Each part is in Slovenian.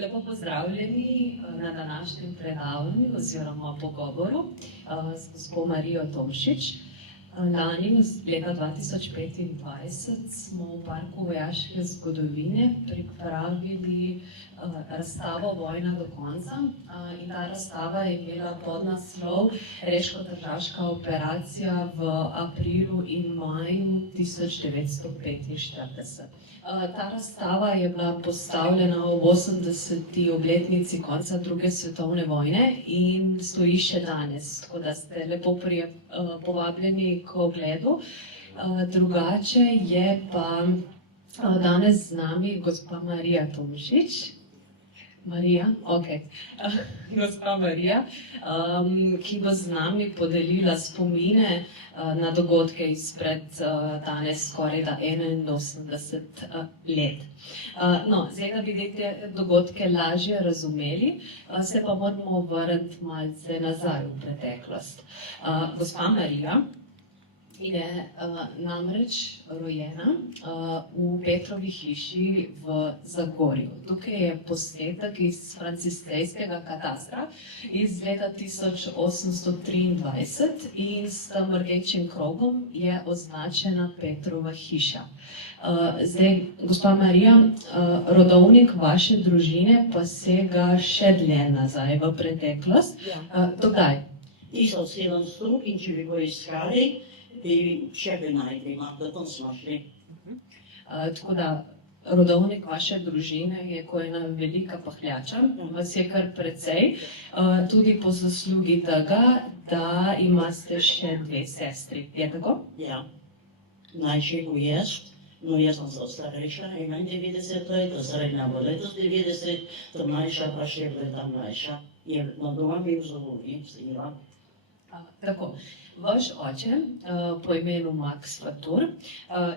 Lepo pozdravljeni na današnjem predavanju oziroma pogovoru z gospo Marijo Tomšič. Lani, leta 2025, smo v Parku vojaške zgodovine pripravili razstavo Vojna do konca in ta razstava je imela podnaslov Reško-Tržaška operacija v aprilu in maju 1945. Ta razstava je bila postavljena v 80. obletnici konca druge svetovne vojne in stoji še danes, tako da ste lepo povabljeni k ogledu. Drugače je pa danes z nami gospa Marija Tomšič. Gospa Marija, ki bo z nami podelila spomine na dogodke izpred danes skoraj 81 let. Zdaj, da bi te dogodke lažje razumeli, se pa moramo vrniti malce nazaj v preteklost. Gospa Marija je namreč rojena v Petrovi hiši v Zagorju. Tukaj je posnetek iz franciskejskega katastra iz leta 1823 in s tem rdečim krogom je označena Petrova hiša. Zdaj, gospa Marija, rodovnik vaše družine pa sega še dlje nazaj v preteklost. Dokdaj? 1700 in če bi go iskali, bi še bi najdli, da tam smo šli. Tako da rodovnik vaše družine je ko ena velika pahljača, vas je kar precej, tudi po zaslugi tega, da imate še dve sestri, je tako? Ja, najši bo jaz, no jaz sem zelo starejša, imam 90 let, srednja bo letos 90, ta mlajša pa še leta mlajša, je na doma mi vzelo in vsega. Tako, vaš oče, po imenu Max Fatur,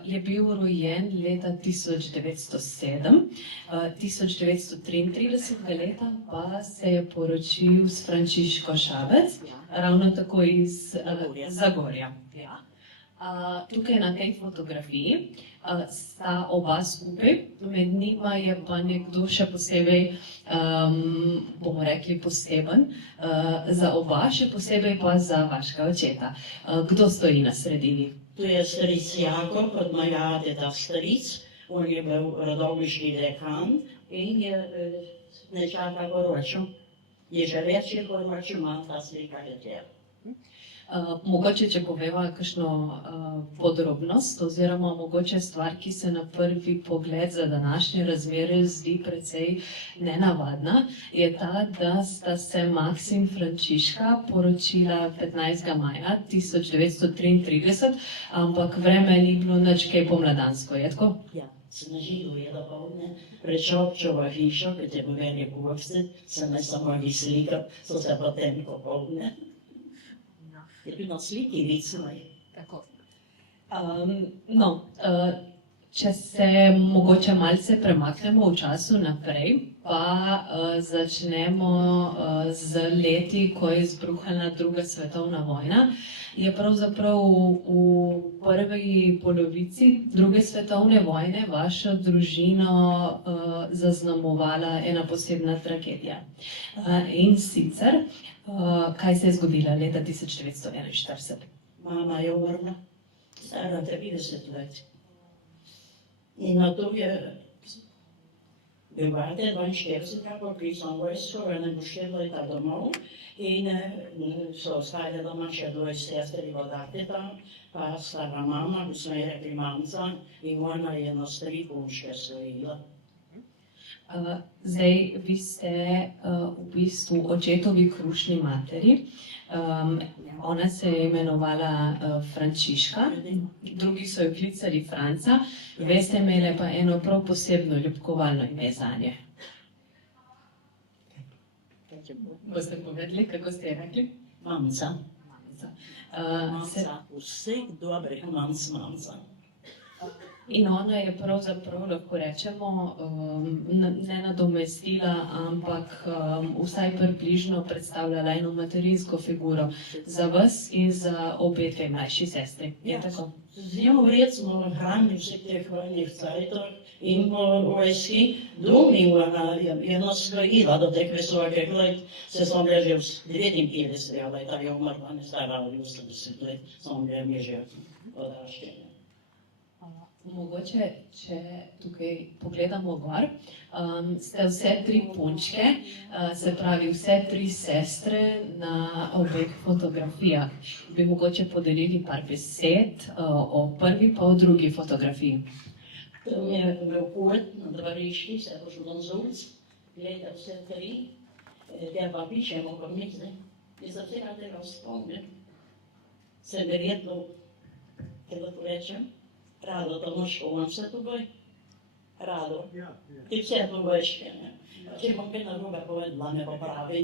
je bil rojen leta 1907, 1933 leta pa se je poročil s Frančiško Šabec, ravno tako iz Zagorja. Tukaj na tej fotografiji sta oba skupaj, med njima je pa nekdo še posebej, bomo rekli, poseben za oba, še posebej pa za vašega očeta. Kdo stoji na sredini? Tu je stric Jakob, od mojega deda stric, on je bil rodovniški dekan in je nečaka poročil. Je že več je poročil, imam ta slika je tja. Mogoče, če poveva kakšno podrobnost oziroma mogoče stvar, ki se na prvi pogled za današnje razmere zdi precej nenavadna, je ta, da sta se Max in Frančiška poročila 15. maja 1933, ampak vreme ni bilo nič kaj pomladansko, je tako? Ja, snežilo je dopoldne, pred Šopčovo hišo, ki je bil velik uvrstit, se me samo slika, so se potem popoldne. Je bil na sliki vicno. Tako. Če se mogoče malce premaknemo v času naprej, pa začnemo z leti, ko je izbruhnila druga svetovna vojna, je pravzaprav v prvi polovici druge svetovne vojne vašo družino zaznamovala ena posebna tragedija. In sicer, kaj se je zgodilo leta 1941? Mama je umrla, stara 90 let. In na to je bil bate 42, poklical vojsko, ne bo 4 leta domov in so ostale doma še dve sestri vodate tam, pa stara mama, ko smo ji rekli mamca, in ona je na stripunčke stojila. Zdaj, vi ste v bistvu očetovi krušni materi. Ona se je imenovala Frančiška, drugi so jo klicali Franca, vi ste imeli pa eno prav posebno ljubkovalno ime zanje. Boste povedali, kako ste rekli? Mamca. Mamca, vseh dobrih mamc mamca. In ona je pravzaprav, lahko rečemo, ne nadomestila, ampak vsaj približno predstavljala eno materinsko figuro za vas in za obe dve mlajši sestri. Je tako? Z njo vred smo hranili vseh teh vojnih cajtov in po vojski domov je nas skojila do teh visokih let. Se sem bila že v 59 leta, je umrla, ne stara 80 let, sem bila mi že odraščena. Mogoče, če tukaj pogledamo gor, ste vse tri punčke, se pravi vse tri sestre na obeh fotografijah. Bi mogoče podelili par besed o prvi pa o drugi fotografiji. To je bil pot na dvorišču, se je pošlo z ulic, gleda vse tri, der pa pišemo po mizi. In za vsega tega spomnim. Se verjetno, kaj da to rečem, Rado, to moškovam vse to boj? Rado, ti vse to boš, ne? Če bom kaj narobe povedala, me popravi.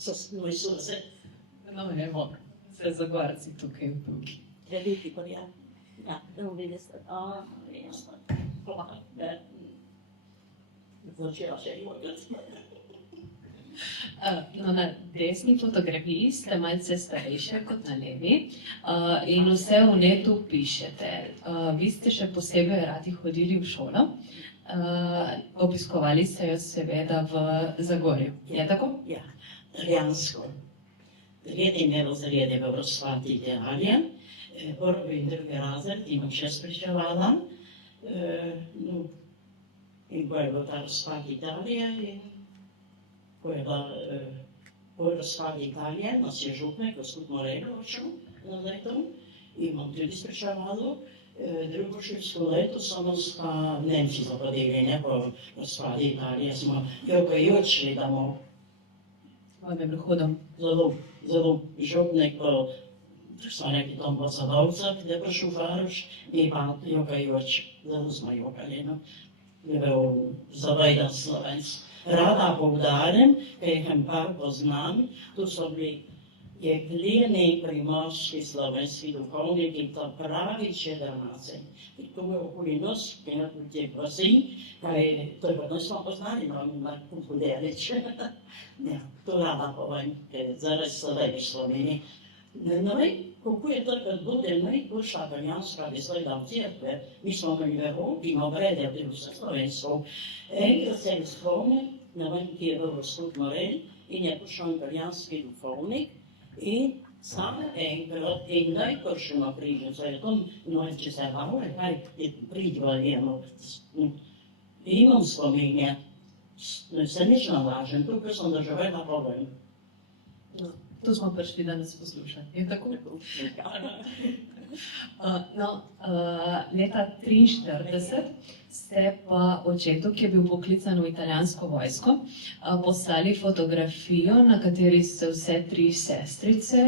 So moj sused. No, evo, se Zagorci tukaj. Veliki porjad. Ja, videli ste. Jasno. Začela še jogati. No, na desni fotografiji ste malce starejše kot na levi in vse v netu pišete. Vi ste še posebej radi hodili v šolo, obiskovali ste jo seveda v Zagorju. Je tako? Ja, italijansko. Tretji razred je bil razpad Italije, prvi in drugi razred imam še spričevala. In ko je bil ta razpad Italije, ko je bila razpad Italije, nas je župnik, gospod Moreno, odšel na leto, imam tudi spričevalo. Drugo šolsko leto so nas pa Nemci zapadili, ne, po razpadu Italije smo jokajoč domov. Vam je bilo hudo? Zelo župnik, smo rekli tam po Sadovcah, kde je prišel Varuš, mi pa jokajoč, zelo smo jokali, no. Je bil zaveden Slovenc. Rada poudarim, ker jih par poznam, tu so bili jekleni primorski slovenski duhovniki, to pravi čedranaci. Tu je okoli nas, ki je v teh vasi, kaj to nismo poznali, no, na Kumpudelič. Ja, to rada povem, ker zaraz sedaj v Sloveniji. No, kako je takrat bude najboljša italijanska beseda v cerkve, mi smo imeli verov in obrede v vse slovensko. Enkrat se mi spomnim, ne vem, ki je bil gospod Morel in je prišel italijanski duhovnik in sam enkrat in najprši na križnico je tam, no, če se je vale, kaj pridvaljeno. Imam spominje, se nič nalažem, tukaj sem doživela povem. To smo prišli danes poslušati, je tako? No, leta 1943 ste pa očetu, ki je bil poklican v italijansko vojsko, poslali fotografijo, na kateri ste vse tri sestrice.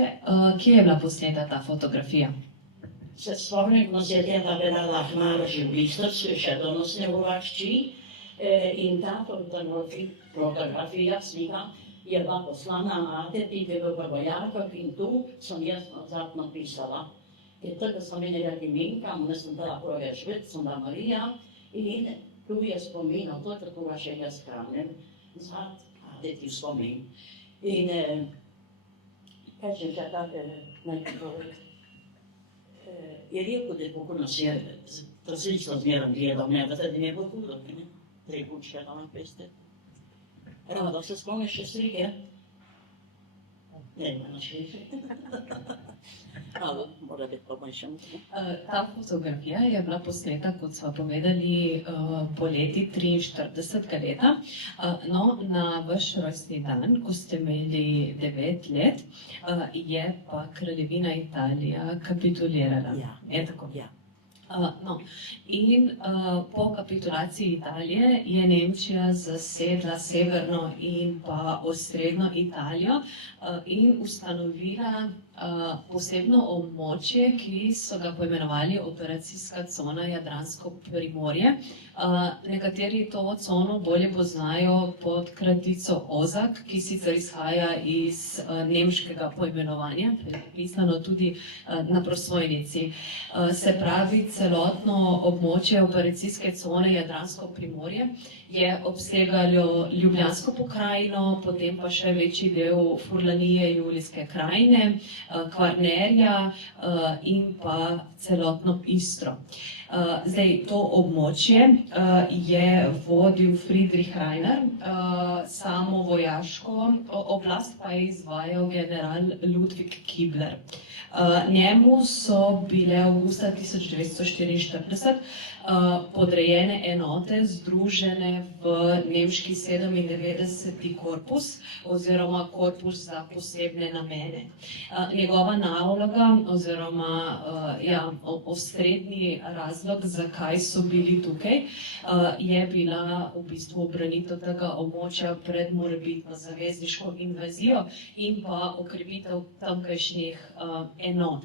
Kje je bila posneta ta fotografija? Se spomnim, nas je teta vedala Hmara že v Bistrci, še danes ne v Vašči, in ta fotografija, slika, je bila poslana Ate, ki je bil v vojakah in tu sem jaz nazad napisala. In tako sem menila imenka, ne sem dala prve žvet, sem da Marija in tu je spominal, to je tako še jaz hranim, zad Ate ti spomin. In kaj še tako nekaj povedati? Je rekel, da kako nas je trasično zmerom gledal, ne, da tudi ne bo hudo, ne, tri pučke na peste. Rado, se spomniš še slike? Ne, ima na šlife. Ali mora biti po manjšem. Ta fotografija je bila posneta, kot smo povedali, poleti 43. leta. No, na vaš rojstni dan, ko ste imeli 9 let, je pa kraljevina Italija kapitulirala. Ja. Je tako? Ja. No, in po kapitulaciji Italije je Nemčija zasedla severno in pa osrednjo Italijo in ustanovila posebno območje, ki so ga poimenovali operacijska cona Jadransko primorje. Nekateri to cono bolje poznajo pod kratico OZAK, ki sicer izhaja iz nemškega poimenovanja, pisano tudi na prosojnici. Se pravi, celotno območje operacijske cone Jadransko primorje je obsegalo Ljubljansko pokrajino, potem pa še večji del Furlanije, Julijske krajine, Kvarnerja in pa celotno Istro. Zdaj, to območje je vodil Friedrich Rainer, samo vojaško oblast pa je izvajal general Ludwig Kibler. Njemu so bile avgusta 1944 podrejene enote združene v nemški 97. korpus oziroma korpus za posebne namene. Njegova naloga oziroma osrednji razlog, zakaj so bili tukaj, je bila v bistvu ubranitev tega območja pred morebitno zavezniško invazijo in pa okrepitev tamkajšnjih enot.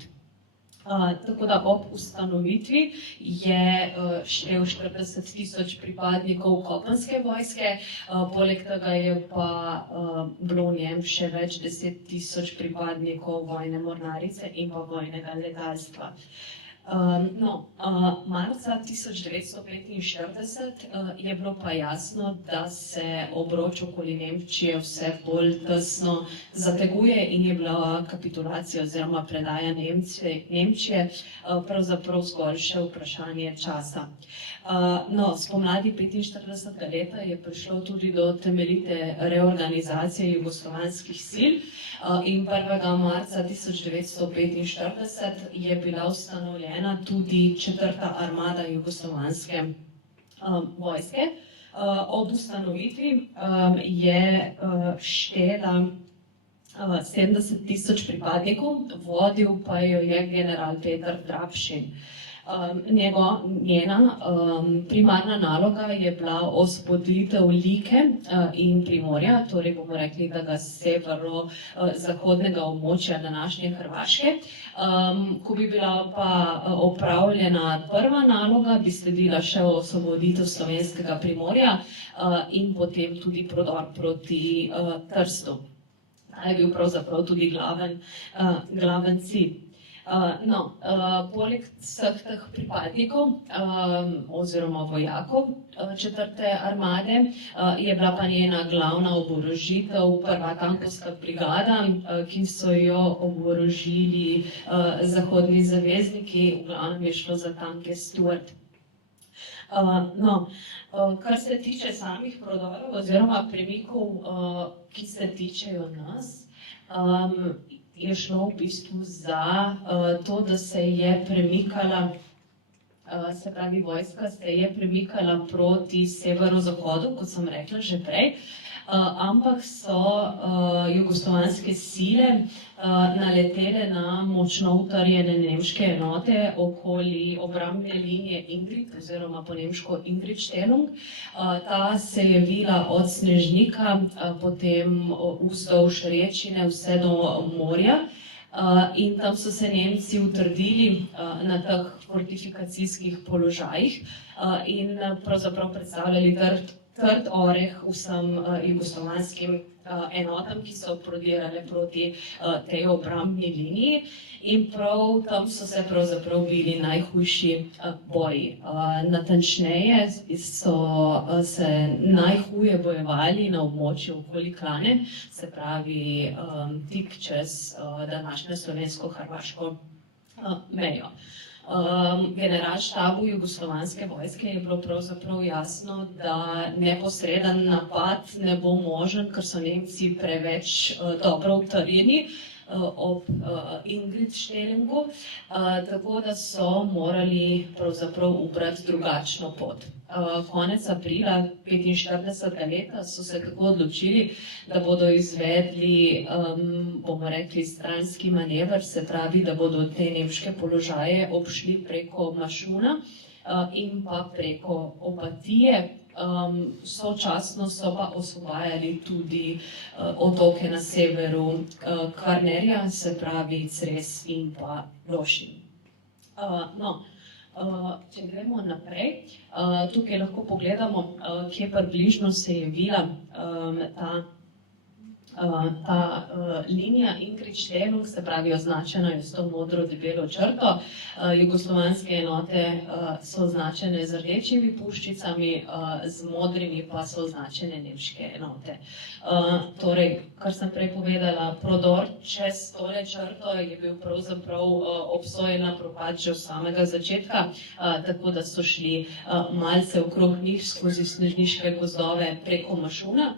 Tako da ob ustanovitvi je štel 40.000 pripadnikov kopenske vojske, poleg tega je pa bilo v njem še več 10.000 pripadnikov vojne mornarice in pa vojnega letalstva. Marca 1945 je bilo pa jasno, da se obroč okoli Nemčije vse bolj tesno zateguje in je bila kapitulacija oziroma predaja Nemčije pravzaprav zgolj še vprašanje časa. Spomladi 1945 leta je prišlo tudi do temeljite reorganizacije jugoslovanskih sil in 1. marca 1945 je bila ustanovljena tudi 4. armada jugoslovanske vojske. Ob ustanovitvi je štela 70.000 pripadnikov, vodil pa jo je general Peter Drapšin. Njena primarna naloga je bila osvoboditev Like in Primorja, torej bomo rekli, da ga severo-zahodnega območja današnje Hrvaške. Ko bi bila pa opravljena prva naloga, bi sledila še osvoboditev Slovenskega Primorja in potem tudi prodor proti Trstu. Ta je bil pravzaprav tudi glaven cilj. Poleg vseh teh pripadnikov oziroma vojakov 4. armade je bila pa njena glavna oborožitev 1. tankovska brigada, ki so jo oborožili zahodni zavezniki, v glavnem je šlo za tanke Stuart. Kar se tiče samih prodorov oziroma premikov, ki se tičejo nas, je šlo v bistvu za to, da se je premikala, se pravi vojska se je premikala proti severozahodu, kot sem rekla že prej, ampak so jugoslovanske sile naletele na močno utrjene nemške enote okoli obrambne linije Ingrid oziroma po nemško Ingridstellung. Ta se je vila od Snežnika, potem vzdolž rečine vse do morja. In tam so se Nemci utrdili na teh fortifikacijskih položajih in pravzaprav predstavljali trd oreh vsem jugoslovanskim enotam, ki so prodirale proti tej obrambni liniji. In prav tam so se pravzaprav bili najhujši boji. Natančneje so se najhuje bojevali na območju okoli Kranj, se pravi tik čez današnjo slovensko-hrvaško mejo. Generalštabu jugoslovanske vojske je bilo pravzaprav jasno, da neposreden napad ne bo možen, ker so Nemci preveč dobro utrjeni ob Ingridstellungu, tako da so morali pravzaprav ubrati drugačno pot. Konec aprila 1945 leta so se tako odločili, da bodo izvedli, bomo rekli, stranski manever, se pravi, da bodo te nemške položaje obšli preko Mašuna in pa preko Opatije, sočasno so pa osvobajali tudi otoke na severu Kvarnerja, se pravi Cres in pa Lošinj. Če gremo naprej, tukaj lahko pogledamo, kje približno se je vila ta linija Ingridštejnung, se pravi označena je s to modro debelo črto. Jugoslovanske enote so označene z rdečimi puščicami, z modrimi pa so označene nemške enote. Torej, kar sem prej povedala, prodor čez tole črto je bil pravzaprav obsojen na propad že od samega začetka, tako da so šli malce okrog njih skozi snežniške gozdove preko Mašuna.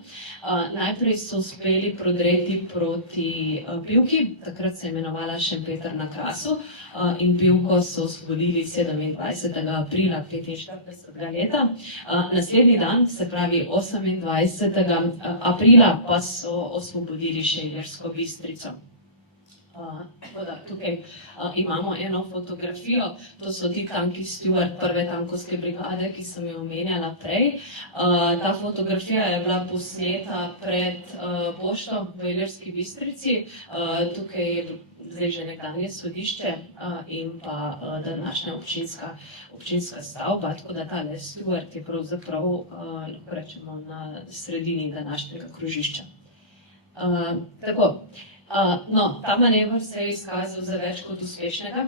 Najprej so uspeli prodreti proti Pivki, takrat se je imenovala Šempeter na Krasu, in Pivko so osvobodili 27. aprila 1945. leta. Naslednji dan, se pravi 28. aprila, pa so osvobodili še Ilirsko Bistrico. Tako da tukaj imamo eno fotografijo, to so ti tanki Stuart prve tankovske brigade, ki sem jo omenjala prej. Ta fotografija je bila posneta pred pošto v Ilirski Bistrici, tukaj je zdaj že nekdanje sodišče in pa današnja občinska stavba, tako da tale Stuart je pravzaprav, lahko rečemo, na sredini današnjega krožišča. Ta manever se je izkazal za več kot uspešnega,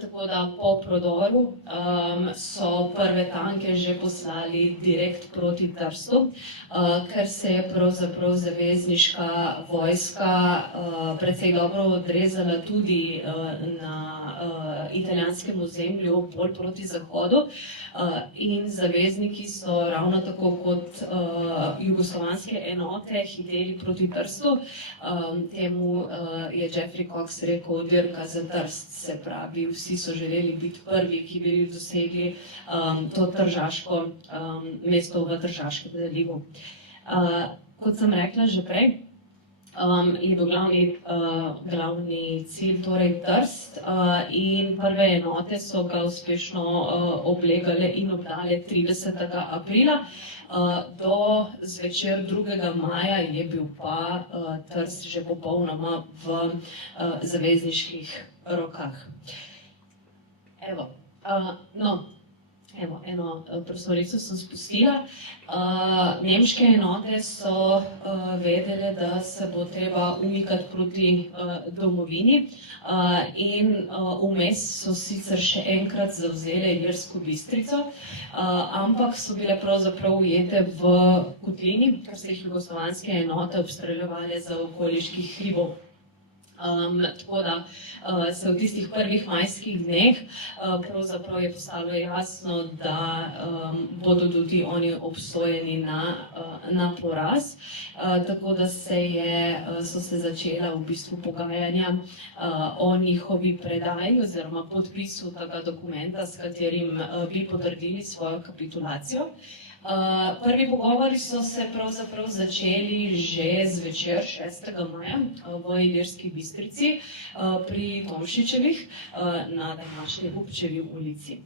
tako da po prodoru so prve tanke že poslali direkt proti Trstu, ker se je pravzaprav zavezniška vojska precej dobro odrezala tudi na italijanskem ozemlju bolj proti zahodu, in zavezniki so ravno tako kot jugoslovanske enote hiteli proti Trstu. Temu je Geoffrey Cox rekel dirka za Trst, se pravi, vsi so želeli biti prvi, ki bi dosegli to tržaško mesto v Tržaškem zalivu. Kot sem rekla že prej, je bil glavni cilj torej Trst, in prve enote so ga uspešno oblegale in obdale 30. aprila. Do zvečer 2. maja je bil pa Trst že popolnoma v zavezniških rokah. Eno prostorico sem spustila. Nemške enote so vedele, da se bo treba umikati proti domovini, in vmes so sicer še enkrat zavzele Ilirsko Bistrico, ampak so bile pravzaprav ujete v kotlini, ker so jih jugoslovanske enote obstreljevale z okoliških hribov. Tako da se v tistih prvih majskih dneh pravzaprav je postalo jasno, da bodo tudi oni obsojeni na poraz, tako da so se začela v bistvu pogajanja o njihovi predaji oziroma podpisu tega dokumenta, s katerim bi potrdili svojo kapitulacijo. Prvi pogovori so se pravzaprav začeli že zvečer 6. maja v Ilirski Bistrici pri Tomšičevih na današnji Upčevi ulici.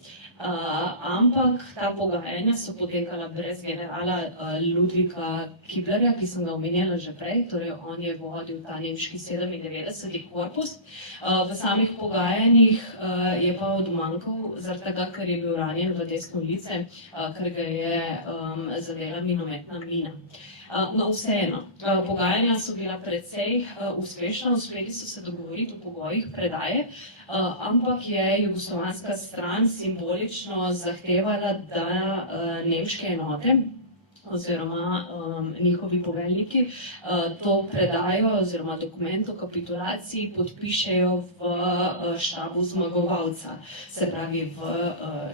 Ampak ta pogajanja so potekala brez generala Ludvika Kiblerja, ki sem ga omenjala že prej, torej on je vodil ta nemški 97. korpus. V samih pogajanjih je pa odmanjkal, zaradi tega, ker je bil ranjen v desno lice, ker ga je zadela minometna mina. No, vseeno, pogajanja so bila precej uspešna, uspeli so se dogovoriti o pogojih predaje, ampak je jugoslovanska stran simbolično zahtevala, da nemške enote oziroma njihovi poveljniki to predajo oziroma dokument o kapitulaciji podpišejo v štabu zmagovalca, se pravi v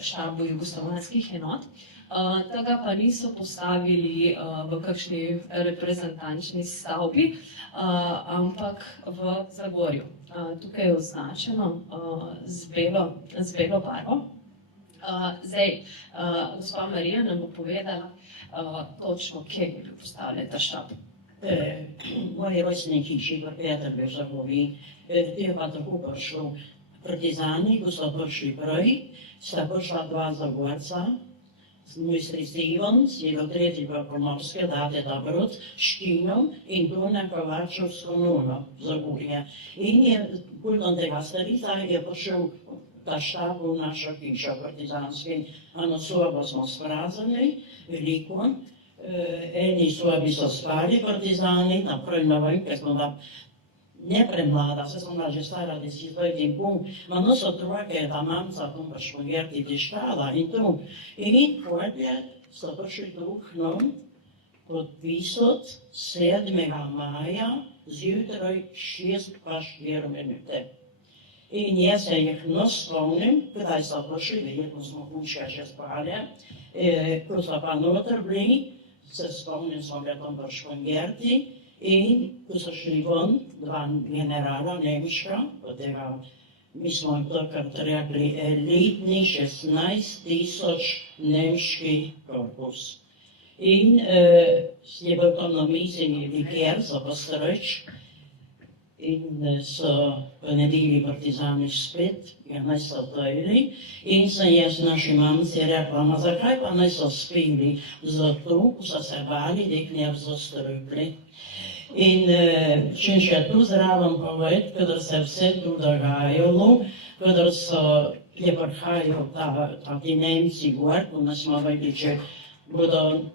štabu jugoslovanskih enot. Tega pa niso postavili v kakšni reprezentančni stavbi, ampak v Zagorju. Tukaj je označeno z belo barvo. Gospa Marija nam bo povedala točno, kje je bil postavljen ta štab. Moji rojstni hiši v Petrju v Zagorju je pa tako prišlo. Partizani, ko so prišli prej, sta prišla dva Zagorca, Mojstri Ivan, cijelo tretjega pomorske date da brod, štinom in tu na Kovačevsko nulo, Zagorje. In je, kultom tega starica, je prišel ta štab v našo hišo partizanski, ano sobo smo sprazili, veliko, eni sobi so spali partizani, naprej ne vem, ker smo da ne premlada, se sam že stara 10 let in pol, ma non so trovache da mamca tu per špaghetti di škala in tu. In potem so prišli tu k nam podpisati 7. maja zjutraj 6:04 minute. In jaz se jih spomnim, kdaj so prišli, verjetno smo kučka še spali, ko so pa noter bili, se spomnim, smo ga tam pri špaghetti. In ko so šli ven, dva generala nemška, od tega, mi smo jim takrat rekli, elitni 16.000 nemški korpus. In je bil tam na mizi liker za postreč in so ponedili partizani spet, ja naj so dojeli. In sem jaz naši mamci rekla, ma zakaj pa naj so spili? Zato, ko so se bali, da jih ne bi zastrupili. In če še tu zraven povedati, kadar se vse tu dogajalo, kadar je prihajal ti Nemci gor, ko nas smo vedeli, če bodo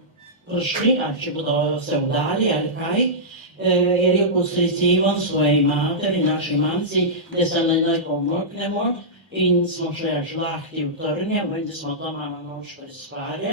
prišli, ali če bodo se vdali ali kaj, je rekel stric Ivan svoji materi, naši mamci, da se naj pomoknemo in smo šli žlahti v Trnje, da smo doma na noč prespali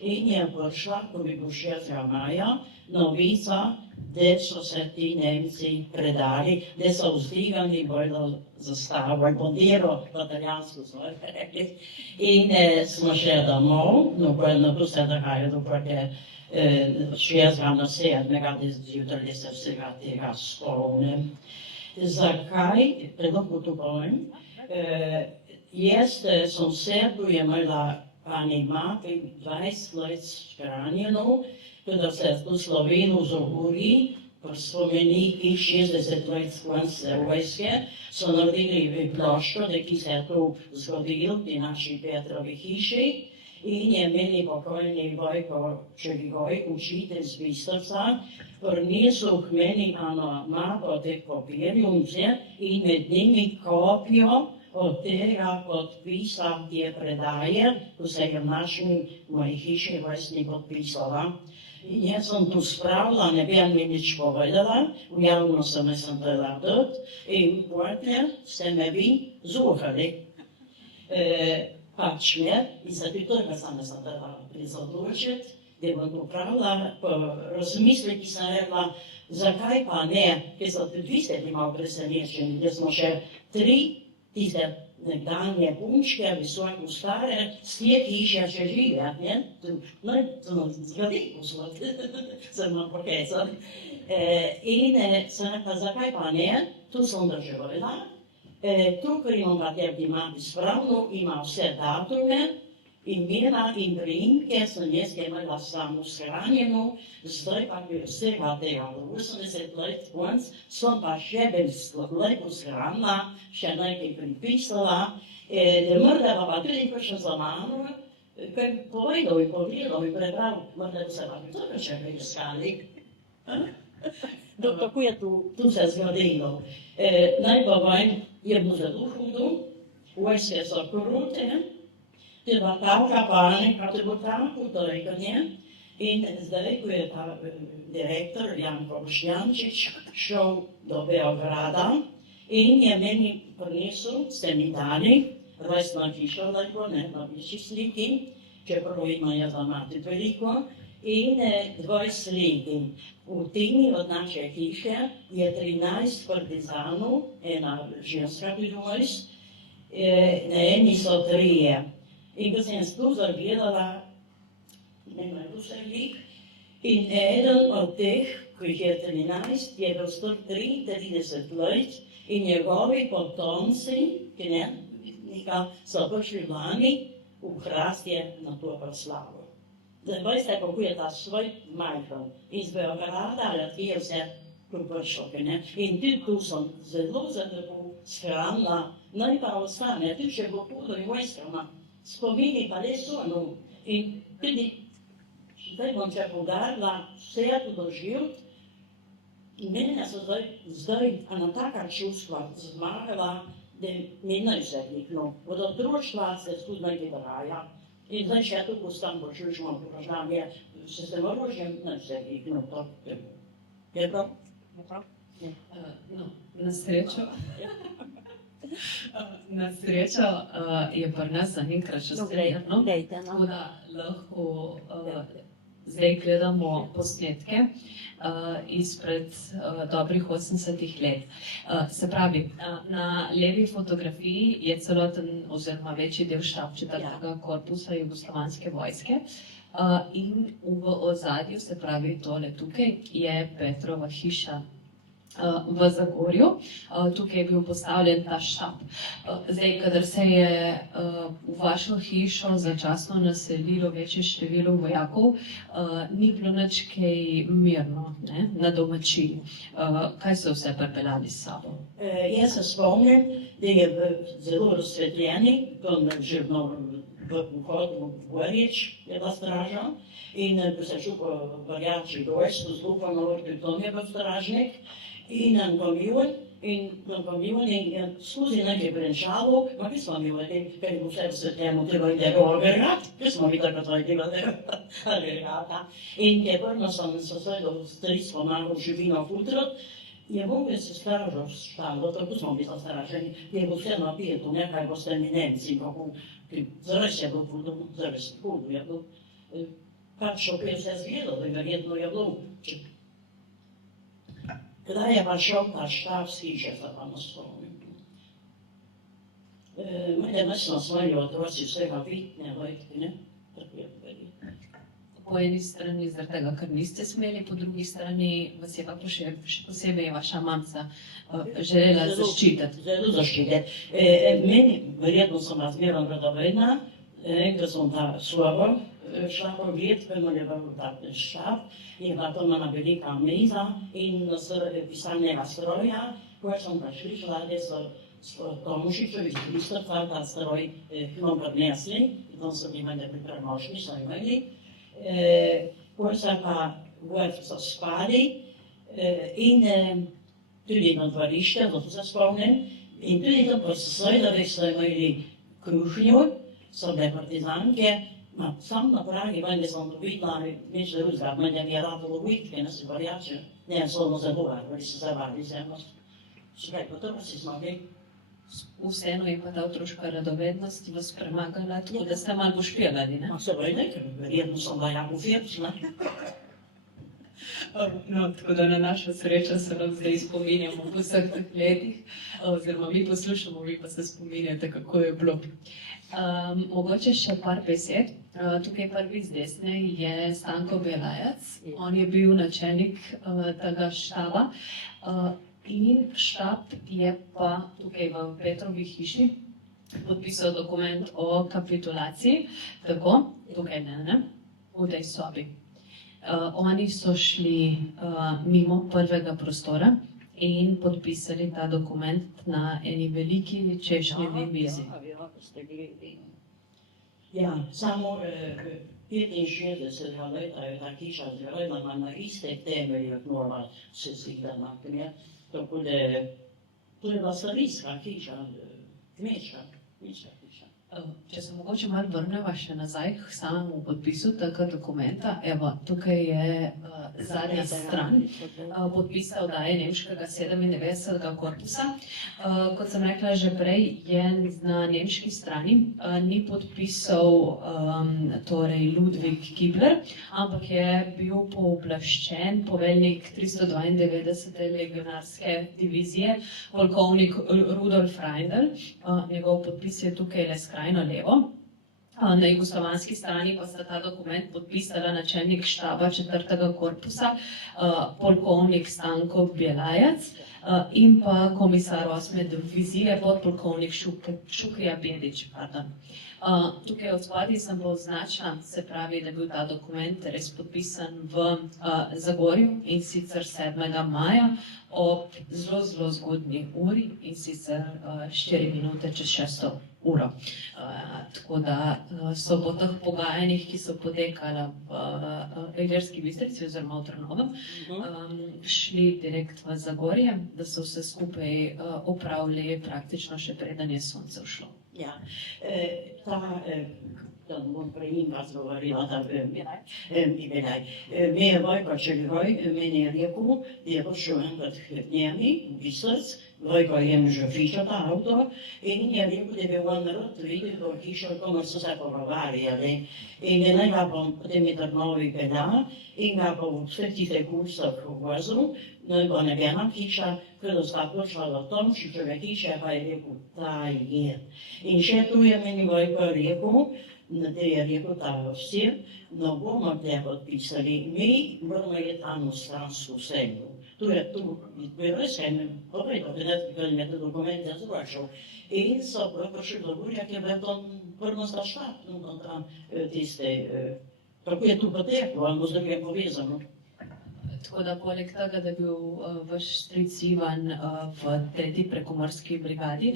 in je prišla, ko bi bil 6. maja, novica, da so se ti Nemci predali, da so vzdigani bojno zastavo, bandero, italijansko smo rekli. In smo šli domov, no tu se dogaja, dokaj je 6. 7. zjutraj, da se vsega tega spomnim. Zakaj, lahko tu povem, jaz sem v Srbu imela pani mati 20 let shranjeno, kada se tu Slovenu Zagorji, pri spomeniki 60 let sklanske vojske, so naredili ploščo, da ki se je tu zgodil, ti naši Petrovi hiši, in je meni pokojni Vojko Čeligoj, učitelj z Bistrca, prinesel k meni eno mapo teh papirjumce in med njimi kopijo od tega podpisa te predaje, ko se je v naši moji hiši vojsni podpisala. In jaz sem tu spravila, ne bi mi nič povedala, v javno sem dala dot in potem ste me vi zuhali. Pač me, in zaradi tega sem dala prizadolčiti, da bom popravila, po razmisleki sem rekla, zakaj pa ne, ker so tudi vi ste bili malo presenečeni, da smo še 3 tiste nekdanje punčke, visoko stare, s te hiše še žive, ne? No, to zgodi, sem vam pokazala. In sem rekla, zakaj pa ne, tu sem doživela. Tukaj imam pa tebi mati spravno, ima vse datume, imena in priimke, sem jaz imela samo shranjeno, zdaj pa bi vsega tega, 80 let konc, sem pa še lepo shranila, še nekaj pripisala, da morda pa tudi prišel za mano, kaj povedal in pogledal in prebral, morda bi se pa tudi še preiskali. Tako je tu se zgodilo. Naj povem, je bilo zelo hudo, vojske so krute, te bila taka panika, te bo tako trganje. In zdaj, ko je ta direktor Janko Boštjančič šel do Beograda in je meni prinesel, ste mi dali, rojstna hiša lepo, ne, na višji sliki, čeprav ima jaz za mati veliko, in 2 sliki. V temi od naše hiše je 13 partizanov, ena ženska pilojs, na eni so 3. In ko sem tu zagledala, ne najbolj vse lik, in eden od teh, ko jih je 13, je bil star 33 let in njegovi potomci, ki ne, so prišli lani v Hrastje na to proslavo. Zdaj, veste, kako je ta svoj majhen. Iz Beograda letije vse prišlo, ne? In tudi tu sem zelo shranila, naj pa ostane, tudi če bo hudo in vojskama, spomini pa le so, no. In Pridi, zdaj bom te poudarila, vse je to doživel. In mene so zdaj ena taka čustva zmagala, da mi ne vzekliknu. Od društva se tudi nekaj dogaja. In zdaj še tu postam počušmo vprašanje, se se morožjem ne vzekliknu. Je prav? No, na srečo. Na srečo je pri nas zaenkrat še srečno, tako da lahko zdaj gledamo posnetke izpred dobrih 80 let. Se pravi, na levi fotografiji je celoten oziroma večji del štab 4. korpusa Jugoslovanske vojske in v ozadju, se pravi tole tukaj, je Petrova hiša v Zagorju. Tukaj je bil postavljen ta štab. Zdaj, kadar se je v vašo hišo začasno naselilo večje število vojakov, ni bilo nič kaj mirno, ne, na domačiji. Kaj so vse pripeljali s sabo? Jaz se spomnim, da je zelo razsvetljeni, že v vhodu v Gorič je bila straža in se čupa varjači dojst, zlupano, to je bil stražnik. In nam pomiluj, in skozi nekaj brenčalo, pa ki smo mi veli, ker je vse svetljeno, treba je bilo agregat, ki smo mi tako to je bilo agregata. In je prvo sem se svojega stric pomagal živino futrati, je Bog je se stražal štalo, tako smo bili zastraženi, je bilo vse napijeto, nekaj boste mi Nemci, kako, zares je bilo hudo, zares hudo je bilo. Kakšno je vse zgledalo, verjetno je bilo. Kdaj je pa šel ta štab s hiše, se pa ne spomnim. Mi smo svoji otroci vsega vidne, vojtki, ne? Tako je bili. Po eni strani zaradi tega, ker niste smeli, po drugi strani vas je pa še posebej vaša mamica želela zaščititi. Zelo zaščititi. Meni, verjetno sem razmerno radovedna, enkrat sem ta slabo šla pogledat, ker je bil tak štab, je bila to ena velika miza in pisalnega stroja, ko sem prišla, da so s Tomušičo iz Bistrca ta stroj nam prinesli, in tam so imeli pripravnošni, so imeli. Ko sem pa so spali in tudi na dvorišče, zato se spomnim, in tudi tam po sosedovih so imeli kuhinjo, so bile partizanke. Sam na Pragi, vendar sem videla nič drugega, meni je radilo videti, ker nas je varjače. Ne, so ono zagovarjali, so zavali zemljo. Škaj, pa to pa si smo bili. Vseeno je pa ta otroška radovednost vas premagala, tako da ste malo pošpijali, ne? Se pravi nekaj, verjetno sem bila jako firčna. No, tako da na našo srečo se vam zdaj spominjamo po vseh teh letih, oziroma mi poslušamo, vi pa se spominjate, kako je bilo. Mogoče še par besed. Tukaj prvi z desne je Stanko Belajac. On je bil načelnik tega štaba in štab je pa tukaj v Petrovi hiši podpisal dokument o kapitulaciji. Tako, tukaj ne, v tej sobi. Oni so šli mimo prvega prostora in podpisali ta dokument na eni veliki češnjevi mizi. Ja, samo 65 leta je ta hiša zgradila na iste temelje, mora se zidana, tako da to je bila starinska hiša, kmečka hiša. Če se mogoče malo vrneva še nazaj k samemu podpisu tega dokumenta, evo, tukaj je zadnja stran, podpisa oddaje nemškega 97. korpusa. Kot sem rekla že prej, je na nemški strani ni podpisal torej Ludwig Kibler, ampak je bil pooblaščen poveljnik 392. legionarske divizije, polkovnik Rudolf Reindl. Njegov podpis je tukaj le skrajno levo. Na jugoslovanski strani pa sta ta dokument podpisala načelnik štaba 4. korpusa, polkovnik Stanko Belajac in pa komisar 8. divizije, podpolkovnik Šukrija Bedić. Tukaj od spodaj sem pa označila, se pravi, da je bil ta dokument res podpisan v Zagorju in sicer 7. maja ob zelo zgodnji uri in sicer 4 minute čez 6. uro. Tako da so po teh pogajanjih, ki so potekala v Ilirski Bistrici oziroma v Trnovem, šli direkt v Zagorje, da so vse skupaj opravili praktično še preden je sonce ušlo. Ja, da bom prej in vas govorila, da mi velaj. Me je Vojko Čeljvoj, meni je rekel, da je prišel enkrat k njemi, v Bistric, Vojko je že fišal ta avto in je rekel, da bi on rad videl to hišo, kamor so se pogovarjali. In je nekaj potem je Trnovi pelja in ga po vseh tih kursah vozil, no je bila nebena hiša, kada sta prišla do Tomšičeve hiše, pa je rekel, ta je. In še tu je meni Vojko rekel, da je rekel ta vsir, no bomo te podpisali, mi moramo je tam v stransko sejmu. Tu je res en, povedal, da je te dokumente zvašal. In so prišli do Gurja, ki je bil tam prvo zaštat, no tam tiste, kako je tu poteklo, ali bo z drugim povezano. Tako da poleg tega, da je bil vaš stric Ivan v 3. prekomorski brigadi,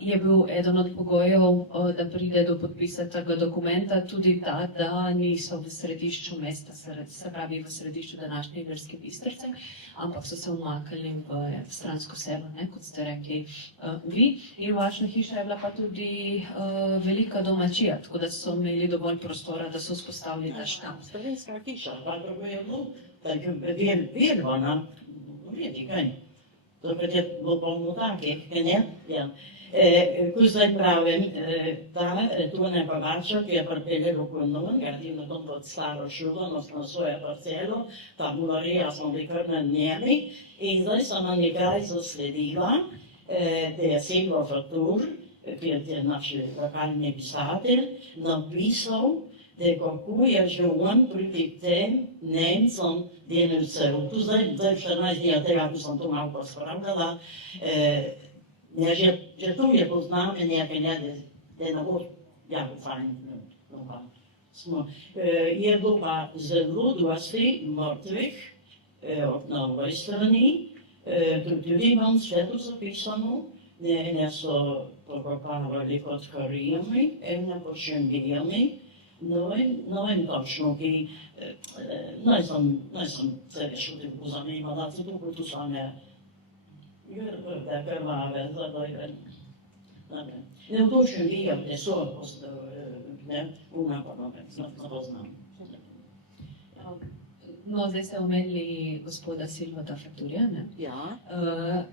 je bil eden od pogojev, da pride do podpisa tega dokumenta, tudi ta, da niso v središču mesta, se pravi v središču današnje Ilirske Bistrice, ampak so se umaknili v stransko selo, kot ste rekli vi. In vaša hiša je bila pa tudi velika domačija, tako da so imeli dovolj prostora, da so vzpostavili ta štab. Slovenska hiša, pa kako je bilo? Tako vjervana, vjeti kaj, zato je bilo polno takih, ne? Ja. Ko zdaj pravim, ta Tone Babačo, ki je pripeljal v Konon, gradi na tom pod staro šolo, na svojo parcelo, ta bularija smo bili kar na njemi, in zdaj sem na nekaj zasledila, da je Silvo Fatur, ki je naš lokalni pisatelj, napisal, da kako je že on proti tem Nemcom delal celo. Tu zdaj 14 dni od tega, ko sem to malo pospravljala, že to je poznamenje, da ne bo jako fajn. Je bilo pa zelo dosti mrtvih od nove strani, tudi imam sve to zapisano, ene so pokopavali kot karijami, ene pa še bijami. No vem točno, ki nisem se več v tem pozanimala, zato kot tu same krvave, ne to še vijem, da so unapano, ne poznam. No, zdaj ste omenili gospoda Silvota Faturja, ne? Ja.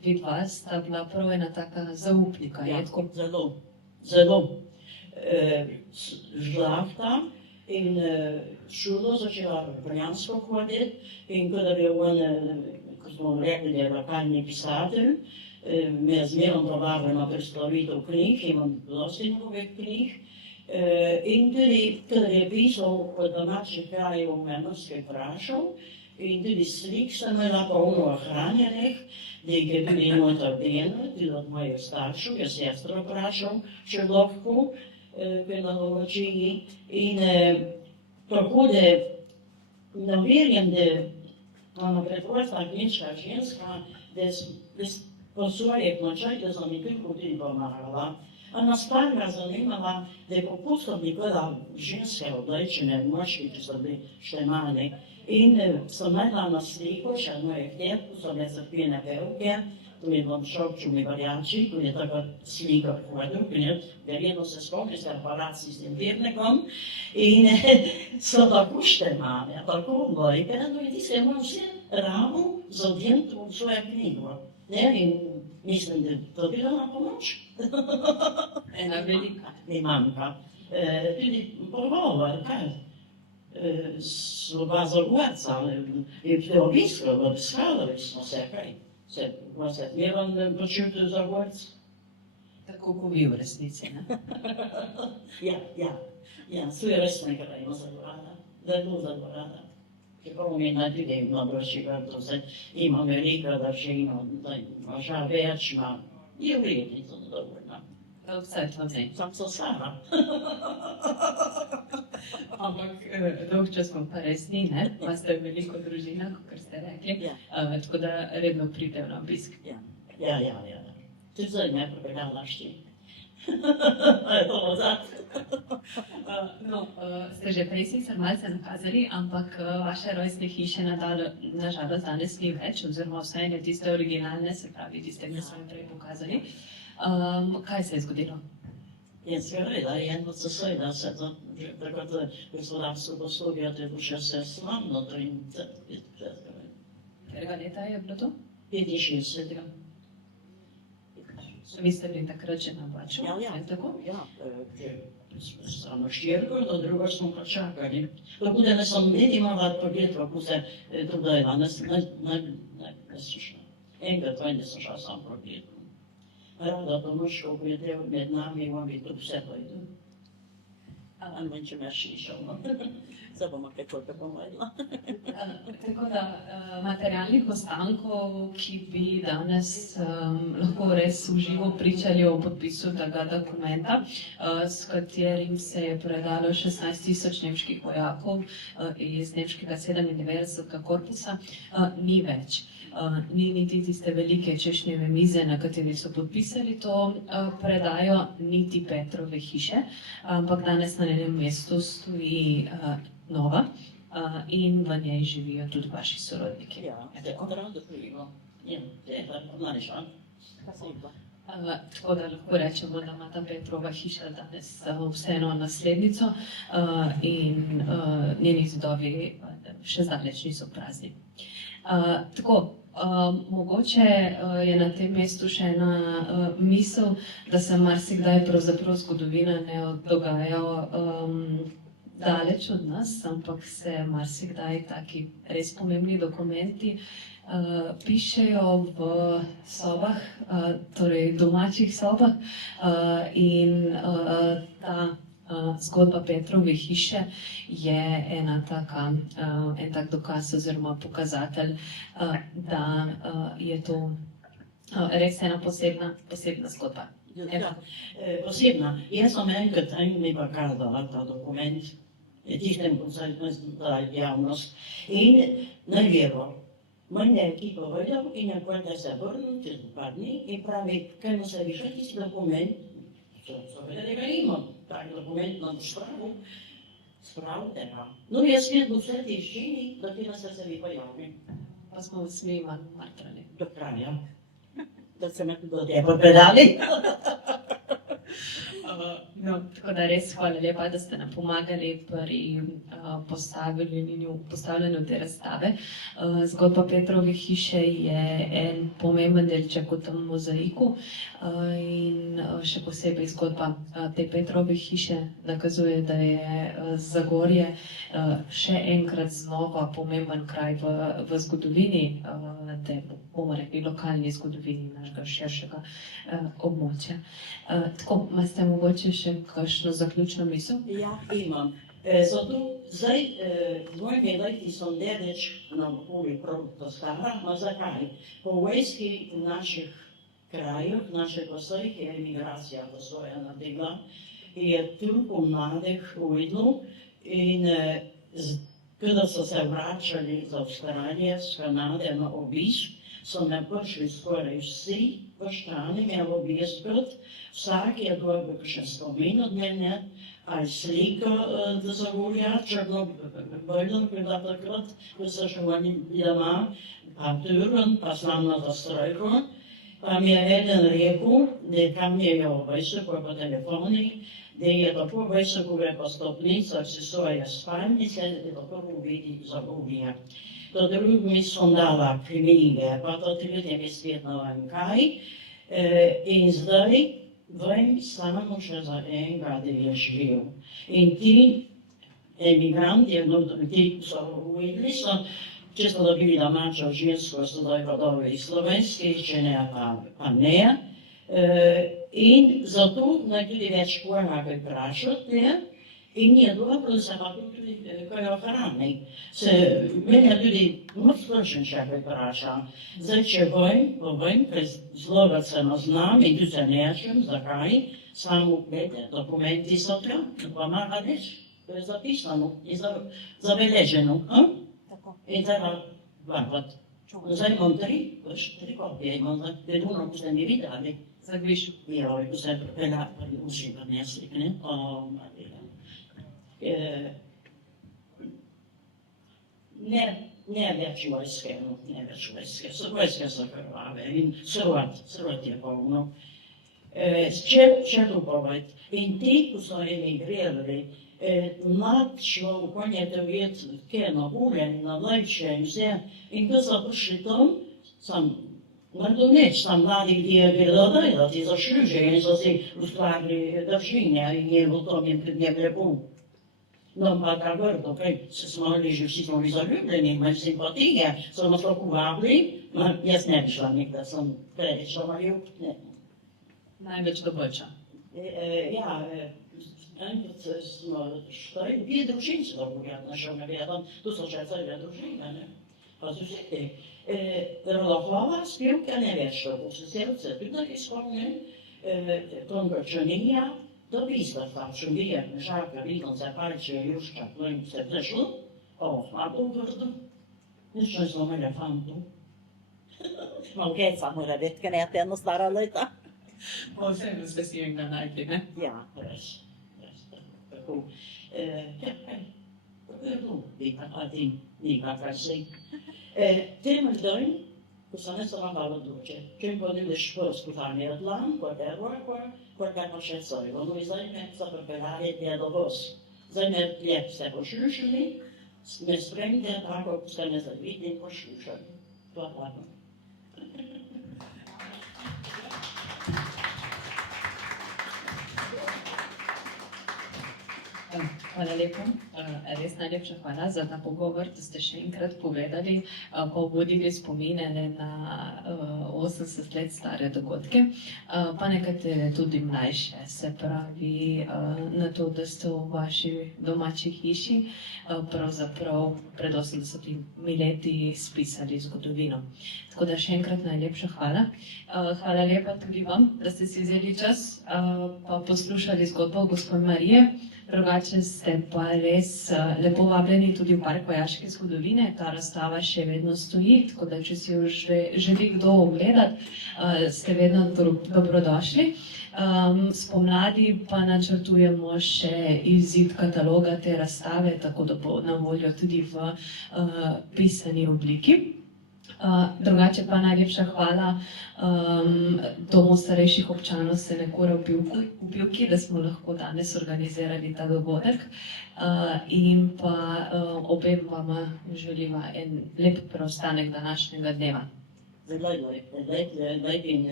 Vidva sta bila prav ena taka zaupnika, je tako? Zelo. Žlahta in šolo začela brjansko hoditi in kadar je on, ko smo rekli, da je lokalni pisatelj, me je zmerom povabil na predstavitev knjig, imam dosti njegovih knjig, in tudi, kadar je pisal o domačih krajih v Menorskih vprašal, in tudi slik sem imela polno ohranjenih, da jih je tudi noter delal, tudi od mojih staršev, je sestro vprašal, če lahko, na domačiji. In tako da ne verjam, da ona preprosta kmečka ženska, da po svojih močeh, da sem mi tudi pomagala. A nas pa ga zanimala, da je popustom nikoli ženske oblečene, moški, ki so bili še mali. In sem imela na sliko še moje hterku, so bile crkvene pevke, tu je bom Šopču mi varjači, tu je taka slika hodil, verjetno se spomnite, aparaciji s tem vernikom. In so tako štemane, tako mojke, no in ti se imam vse ramo zadjent v svojo knjigo. In mislim, da to bi bila na pomoč. Ena velika. Mi manjka. Tudi pogovor, kaj? Sloba Zagorca, obiskali smo se, kaj? Vas je miran počutil Zagorc? Tako kot vi v resnici, ne? Ja, tu je res nekaj ima Zagorada, zelo Zagorada. Čeprav mi tudi ima boljši vrtov, ima veliko držino, moža več, je vrednica zadovoljna. vse to ne. Sam so sama. Ampak dolg čas vam pa res ni, ne? Pa ste veliko družina, kot ste rekli. Ja. Tako da redno pridete na obisk. Ja. Tudi zdaj me je prepeljal našti. Je to odzad. Ste že prej sicer malce nakazali, ampak vaše rojstne hiše nažalost danes ni več, oziroma vsaj ne tiste originalne, se pravi tiste, ki smo jim prej pokazali. Kaj se je zgodilo? In seveda, eno se seveda se to, tako da gospodarstvo posluje, da je še se slavno, to in Katerega leta je bilo to? 65. Vi ste bili takrat že na Baču? Je tako? Ja, samo štirko, do drugo smo pa čakali. Tako da ne sem niti imala pogled, kako se to dela, ne slišala. Enkratvaj nisem šla sam pogled. Rada Tomaško, ko je del med nami, ima bi tu vse dojdu. Ali manj, če me šišal, no. Zdaj bomo kaj koliko pomadila. Tako da materialnih ostankov, ki bi danes lahko res v živo pričali o podpisu tega dokumenta, s katerim se je predalo 16.000 nemških vojakov iz nemškega 97. korpusa, ni več. Ni niti tiste velike češnjeve mize, na kateri so podpisali to predajo, niti Petrove hiše, ampak danes na enem mestu stoji nova in v njej živijo tudi vaši sorodniki. Ja, tako rado primo. Ja, najšla. Tako da lahko rečemo, da ima ta Petrova hiša danes vseeno naslednico in njeni zidovi še zdaleč niso prazni. Mogoče je na tem mestu še ena misel, da se marsikdaj pravzaprav zgodovina ne dogaja daleč od nas, ampak se marsikdaj taki res pomembni dokumenti pišejo v sobah, torej domačih sobah in ta zgodba Petrove hiše je en tak dokaz oziroma pokazatelj, da je to res ena posebna zgodba. Posebna. Jaz sem enkrat mi pokazala ta dokument, tistem za javnost in ne vjeroval. Mene je ki povedal in je da se vrnil čez par dni in pravi, kaj mu se više tisti dokument, da ga imam. Tak dokument nam spravite ga. No, jaz sem vse tiščini, da ti na se vi pojavi. Pa smo vsi malo matrali. Do kraja. Da se me tudi do tebe predali. Tako da res hvala lepa, da ste nam pomagali pri postavljanju te razstave. Zgodba Petrove hiše je en pomemben delček v tem mozaiku in še posebej zgodba te Petrove hiše nakazuje, da je Zagorje še enkrat znova pomemben kraj v zgodovini, bomo rekli lokalni zgodovini našega širšega območja. Tako, imate mogoče še kakšno zaključno misel? Ja, imam. Zato zdaj z mojimi leti sem deleč na okolju prav stara, ma zakaj? Po vojski naših krajev, naših osojih je emigracija posvojena tega in je toliko mladih uvidno in kada so se vračali z Avstralije, z Kanade na obisk, so me prišli skoraj vsi vaščani me obiskati, vsak je dobil še spomin od mene, ali sliko do Zagorja, črno-bojno, bila takrat, ko so še oni doma, pa turen, pa slavno za strojko, pa mi je eden rekel, da kam je visoko po telefoni, da je tako visoko po stopnicah si svoje spalnice, da tako vidi Zagorje. To drugim sem dala knjige, pa to tudi mislim vem kaj. In zdaj vem samo še za enega, da je živel. In ti emigranti, ti so uvideli, če so dobili domačo žensko, so zdaj gotovi slovenski, če ne pa ne. In zato naj tudi več koga kaj vprašati, in je dobro, da se pa tudi kaj ohrani. Mene tudi sprašen še kaj vpraša. Zdaj, če povem, ker zelo rad se znam in tudi se nečem, zakaj, samo glede, dokumenti so tam, pomaga reči, to je zapisano in zabeleženo. In treba varvati. Zdaj imam tri kopije, imam vedno, ko ste mi videli. Zagvišu. Joj, vse prepelapali, uživam jezik, ne? Ne več vojske, no, ne več vojske. Vojske so krvave in srod je polno. Če to povedati, in ti, ko so emigrirali, mlad človek, on je to videl, kje na ure, na lajče in vse, in ko so prišli tam, sam nadomneč, tam mladi, ki je bilo delati za služe in so si ustvarili držine in je bilo tam in pred njem lepo. No, pa tako vrdo, kaj smo bili že vsi smo bili zaljubljeni, imeli simpatije, so nas lahko vabili, jaz ne bi šla nikdar, sem preveč ljub, ne. Največ doboča. Ja, enkrat smo šli, dvije družine so pogledali našel navedam, tu so še cele družine, ne. Pa so vsi te. Rodohlava spevka ne veš, kako se srce tudi izpomnim, Kongrčanija, do pista faccio via, žarka, vidno se parče, jušča, plin se prešlo, a to vrdo, nič ne smo imeli fantu. No, keca mora biti, ker ne je eno stara leta. Posebno ste si jim ga najti, ne? Ja. Res, tako. Ja, to je to, nikakar si. Temelj dan, ko se ne samo malo dođe, čim podiš po skutanje od lan, porque pa še sojlo. No i zdaj me so pripeljali tja do vas. Zdaj me lijep ste poslušali, me spremite tako, ko ste me zavidni poslušali. To je tako. Hvala lepa, res najlepša hvala za ta pogovor, da ste še enkrat povedali, pa obudili spomine na 80 let stare dogodke, pa nekatere tudi mlajše, se pravi na to, da ste v vaši domači hiši pravzaprav pred 80 leti spisali zgodovino. Tako da še enkrat najlepša hvala. Hvala lepa tudi vam, da ste si vzeli čas pa poslušali zgodbo gospe Marije. Drugače ste pa res lepo vabljeni tudi v Park vojaške zgodovine. Ta razstava še vedno stoji, tako da če si jo želi kdo ogledati, ste vedno dobrodošli. Spomladi pa načrtujemo še izid kataloga te razstave, tako da bo na voljo tudi v pisani obliki. Drugače pa najlepša hvala Domu starejših občanov Senekura v Pivki, da smo lahko danes organizirali ta dogodek in pa obem vama želiva en lep preostanek današnjega dneva.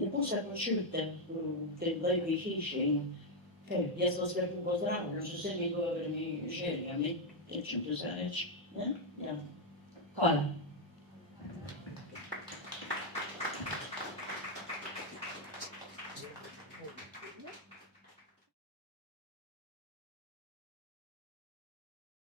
Lepo se počutite v tej lepi hiši in jaz vas lepo pozdravljam z vsemi dobrimi željami, če to se reči. Hvala.